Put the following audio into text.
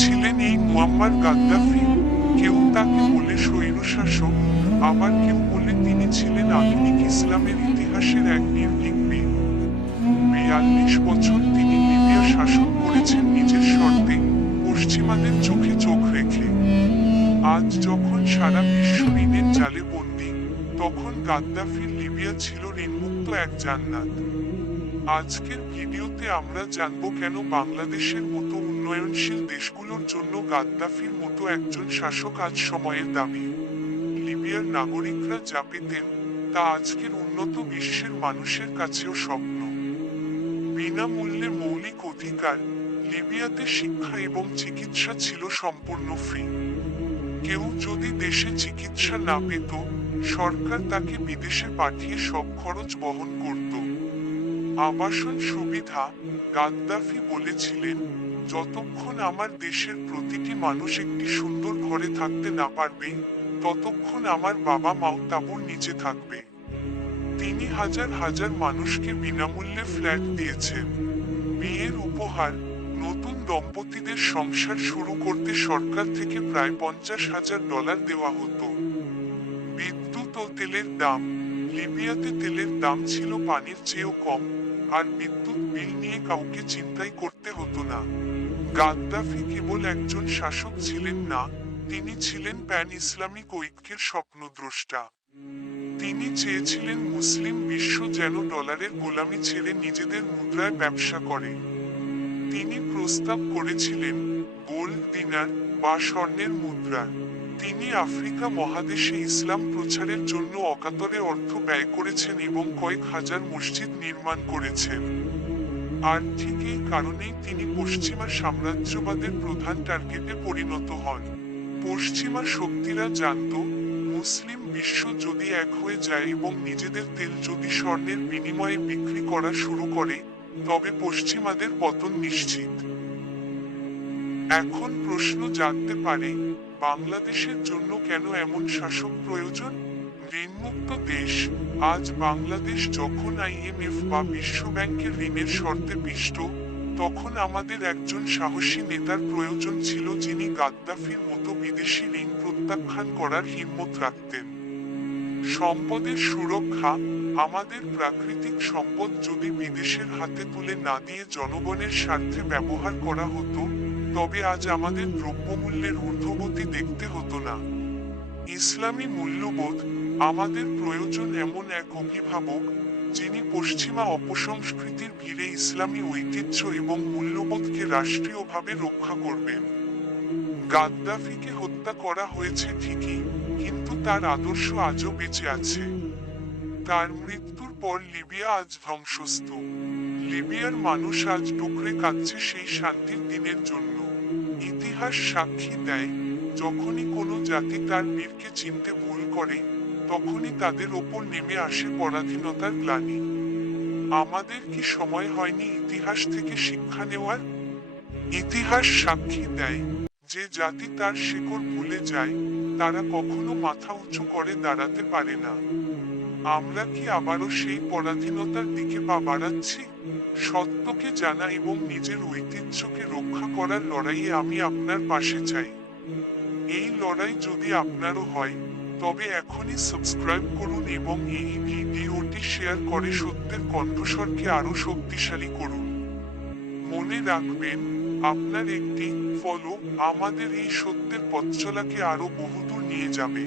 ছিলেন এই Muammar Gaddafi. কেউ তাকে বলে স্বৈরশাসক, আবার কেউ বলে তিনি ছিলেন আধুনিক ইসলামের ইতিহাসের এক নির্ভীক বীর। ৪২ বছর তিনি লিবিয়া শাসন করেছেন নিজের শর্তে, পশ্চিমাদের চোখে চোখ রেখে। আজ যখন সারা বিশ্ব ঋণের জালে বন্দী, তখন গাদ্দাফির লিবিয়া ছিল ঋণমুক্ত এক জান্নাত। আজকের ভিডিওতে আমরা জানব কেন বাংলাদেশের মতো উন্নয়নশীল দেশগুলোর জন্য গাদ্দাফির মতো একজন শাসক আজ সময়ের দাবি। লিবিয়ার নাগরিকরা যা পেতেন, তা আজকের উন্নত বিশ্বের মানুষের কাছেও স্বপ্ন। বিনামূল্যে মৌলিক অধিকার, লিবিয়াতে শিক্ষা এবং চিকিৎসা ছিল সম্পূর্ণ ফ্রি। কেউ যদি দেশে চিকিৎসা না পেত, সরকার তাকে বিদেশে পাঠিয়ে সব খরচ বহন করত। আবাসন সুবিধা, গাদ্দাফি বলেছিলেন, যতক্ষণ আমার দেশের প্রতিটি মানুষ একটি সুন্দর ঘরে থাকতে না পারবে, ততক্ষণ আমার বাবা মাও তাঁবুর নিচে থাকবে। তিনি হাজার হাজার মানুষকে বিনামূল্যে ফ্ল্যাট দিয়েছেন। বিয়ের উপহার, নতুন দম্পতিদের সংসার শুরু করতে সরকার থেকে প্রায় $50,000 দেওয়া হতো। বিদ্যুৎ ও তেলের দাম, লিবিয়াতে তেলের দাম ছিল পানির চেয়েও কম, আর বিদ্যুৎ বিল নিয়ে কাউকে চিন্তাই করতে হতো না। গাদ্দাফি কেবল একজন শাসক ছিলেন না, তিনি ছিলেন প্যান ইসলামিক ঐক্যের স্বপ্নদ্রষ্টা। তিনি চেয়েছিলেন মুসলিম বিশ্ব যেন ডলারের গোলামি ছেড়ে নিজেদের মুদ্রায় ব্যবসা করে। তিনি প্রস্তাব করেছিলেন গোল্ড দিনার বা স্বর্ণের মুদ্রা। তিনি আফ্রিকা মহাদেশে ইসলাম প্রচারের জন্য অকাতরে অর্থ ব্যয় করেছেন এবং কয়েক হাজার মসজিদ নির্মাণ করেছেন। আর ঠিক এই কারণেই তিনি পশ্চিমা সাম্রাজ্যবাদের প্রধান টার্গেটে পরিণত হন। পশ্চিমা শক্তিরা জানত, মুসলিম বিশ্ব যদি এক হয়ে যায় এবং নিজেদের তেল যদি স্বর্ণের বিনিময়ে বিক্রি করা শুরু করে, তবে পশ্চিমাদের পতন নিশ্চিত। এখন প্রশ্ন জাগতে পারে, বাংলাদেশের জন্য কেন এমন শাসক প্রয়োজন? ঋণমুক্ত দেশ, আজ বাংলাদেশ যখন IMF বা বিশ্ব ব্যাংকের ঋণের শর্তে পিষ্ট, তখন আমাদের একজন সাহসী নেতার প্রয়োজন ছিল যিনি গাদ্দাফির মতো বিদেশি ঋণ প্রত্যাখ্যান করার হিম্মত রাখতেন। সম্পদের সুরক্ষা, আমাদের প্রাকৃতিক সম্পদ যদি বিদেশের হাতে তুলে না দিয়ে জনগণের স্বার্থে ব্যবহার করা হতো, তবে আজ আমাদের দ্রব্যমূল্যের ঊর্ধ্বগতি দেখতে হতো না। ইসলামী মূল্যবোধ, আমাদের প্রয়োজন এমন এক অভিভাবক, যিনি পশ্চিমা অপসংস্কৃতির ভিড়ে ইসলামী ঐতিহ্য এবং মূল্যবোধকে রাষ্ট্রীয়ভাবে রক্ষা করবেন। গাদ্দাফিকে হত্যা করা হয়েছে ঠিকই, কিন্তু তার আদর্শ আজও বেঁচে আছে। তার মৃত্যুর পর লিবিয়া আজ ধ্বংসস্তূপ। লিবিয়ার মানুষ আজ ডুকরে কাঁদছে সেই শান্তির দিনের জন্য। ইতিহাস সাক্ষী দেয়, যখনই কোনো জাতি তার বীরকে চিনতে ভুল করে, তখনই তাদের ওপর নেমে আসে পরাধীনতার গ্লানি। আমাদের কি সময় হয়নি ইতিহাস থেকে শিক্ষা নেওয়ার? ইতিহাস সাক্ষী দেয়, যে জাতি তার শেকড় ভুলে যায়, তারা কখনো মাথা উঁচু করে দাঁড়াতে পারে না। আমরা কি আবারও সেই পরাধীনতার দিকে পা বাড়াচ্ছি? সত্যকে জানা এবং নিজের ঐতিহ্যকে রক্ষা করার লড়াইয়ে আমি আপনার পাশে চাই। এই লড়াই যদি আপনারও হয়, তবে এখনই সাবস্ক্রাইব করুন এবং এই ভিডিওটি শেয়ার করে সত্যের কণ্ঠস্বরকে আরো শক্তিশালী করুন। মনে রাখবেন, আপনার একটি ফলো আমাদের এই সত্যের পথচলাকে আরো বহুদূর নিয়ে যাবে।